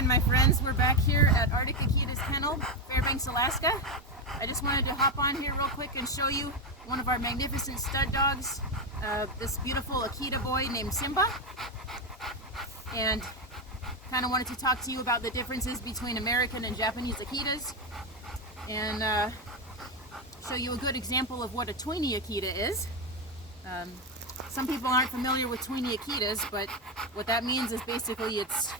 and my friends, we're back here at Arctic Akitas kennel, Fairbanks, Alaska. I just wanted to hop on here real quick and show you one of our magnificent stud dogs, this beautiful Akita boy named Simba. And kind of wanted to talk to you about the differences between American and Japanese Akitas, and show you a good example of what a Tweenie Akita is. Some people aren't familiar with Tweenie Akitas, but what that means is basically it's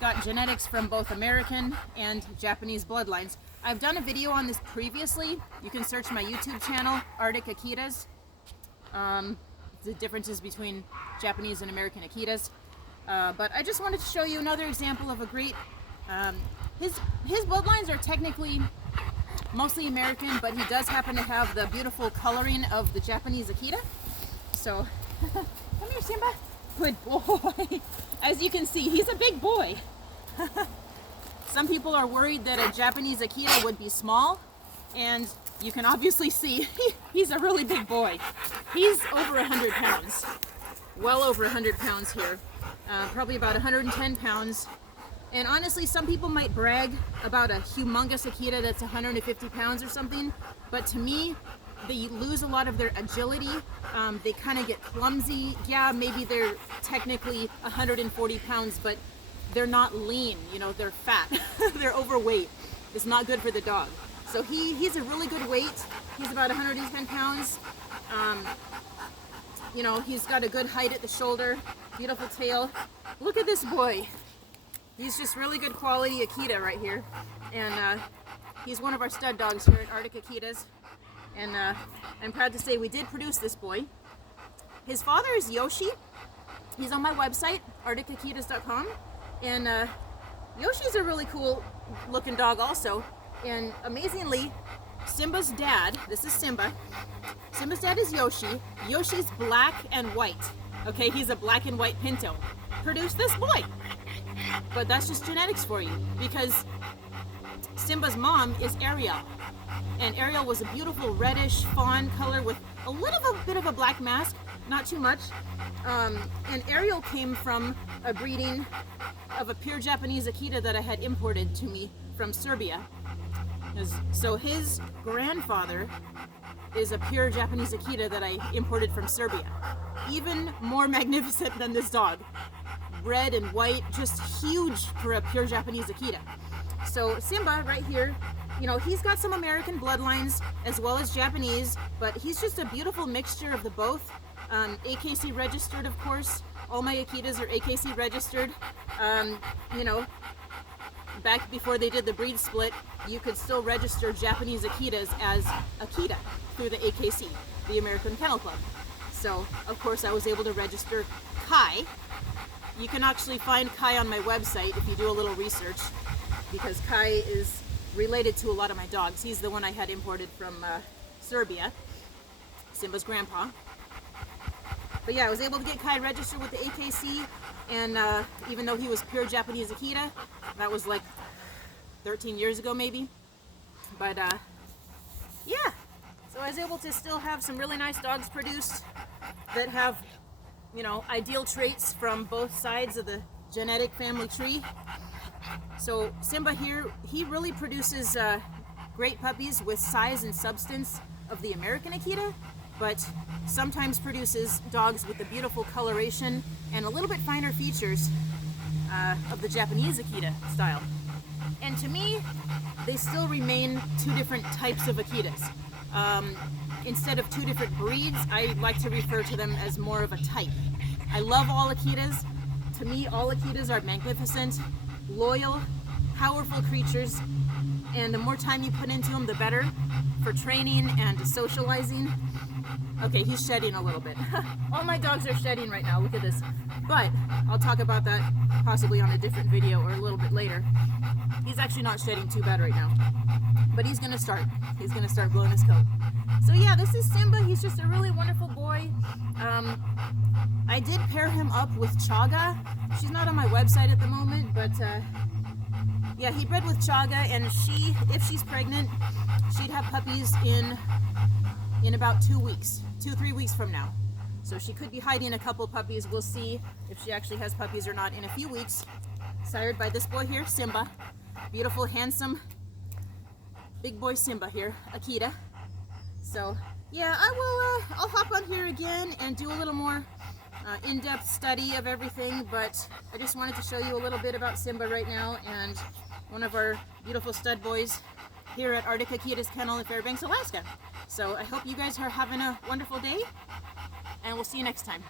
got genetics from both American and Japanese bloodlines. I've done a video on this previously. You can search my YouTube channel, Arctic Akitas. The differences between Japanese and American Akitas. But I just wanted to show you another example of a great, his bloodlines are technically mostly American, but he does happen to have the beautiful coloring of the Japanese Akita. So, come here, Simba. Good boy. As you can see, he's a big boy. Some people are worried that a Japanese Akita would be small, and you can obviously see he's a really big boy. He's over 100 pounds. Well over 100 pounds here. Probably about 110 pounds. And honestly, some people might brag about a humongous Akita that's 150 pounds or something, but to me, they lose a lot of their agility. They kind of get clumsy. Yeah, maybe they're technically 140 pounds, but they're not lean, you know, they're fat. They're overweight. It's not good for the dog. So he's a really good weight. He's about 110 pounds. You know, he's got a good height at the shoulder, beautiful tail. Look at this boy. He's just really good quality Akita right here. And he's one of our stud dogs here at Arctic Akitas. And I'm proud to say we did produce this boy. His father is Yoshi. He's on my website, arcticakitas.com. And Yoshi's a really cool looking dog also. And amazingly, Simba's dad, this is Simba. Simba's dad is Yoshi. Yoshi's black and white. Okay, he's a black and white pinto. Produced this boy. But that's just genetics for you, because Simba's mom is Ariel. And Ariel was a beautiful reddish fawn color with a little bit of a black mask, not too much. And Ariel came from a breeding of a pure Japanese Akita that I had imported to me from Serbia. So his grandfather is a pure Japanese Akita that I imported from Serbia. Even more magnificent than this dog. Red and white, just huge for a pure Japanese Akita. So Simba right here, you know, he's got some American bloodlines as well as Japanese, but he's just a beautiful mixture of the both. AKC registered, of course. All my Akitas are AKC registered. You know, back before they did the breed split, you could still register Japanese Akitas as Akita through the AKC, the American Kennel Club. So, of course, I was able to register Kai. You can actually find Kai on my website if you do a little research, because Kai is related to a lot of my dogs. He's the one I had imported from Serbia, Simba's grandpa. But yeah, I was able to get Kai registered with the AKC, and even though he was pure Japanese Akita, that was like 13 years ago maybe. But yeah, so I was able to still have some really nice dogs produced that have, you know, ideal traits from both sides of the genetic family tree. So Simba here, he really produces great puppies with size and substance of the American Akita, but sometimes produces dogs with the beautiful coloration and a little bit finer features of the Japanese Akita style. And to me, they still remain two different types of Akitas. Instead of two different breeds, I like to refer to them as more of a type. I love all Akitas. To me, all Akitas are magnificent, loyal, powerful creatures, and the more time you put into them, the better for training and socializing. Okay, he's shedding a little bit. All my dogs are shedding right now, look at this. But I'll talk about that possibly on a different video or a little bit later. He's actually not shedding too bad right now, but he's gonna start. He's gonna start blowing his coat. So yeah, this is Simba. He's just a really wonderful boy. I did pair him up with Chaga. She's not on my website at the moment, but yeah, he bred with Chaga, and if she's pregnant, she'd have puppies in about 2 weeks, 2-3 weeks from now. So she could be hiding a couple puppies. We'll see if she actually has puppies or not in a few weeks. sired by this boy here, Simba. Beautiful, handsome, big boy Simba here, Akita. So yeah, I'll hop on here again and do a little more in-depth study of everything, but I just wanted to show you a little bit about Simba right now, and one of our beautiful stud boys here at Arctic Akitas Kennel in Fairbanks, Alaska. So I hope you guys are having a wonderful day, and we'll see you next time.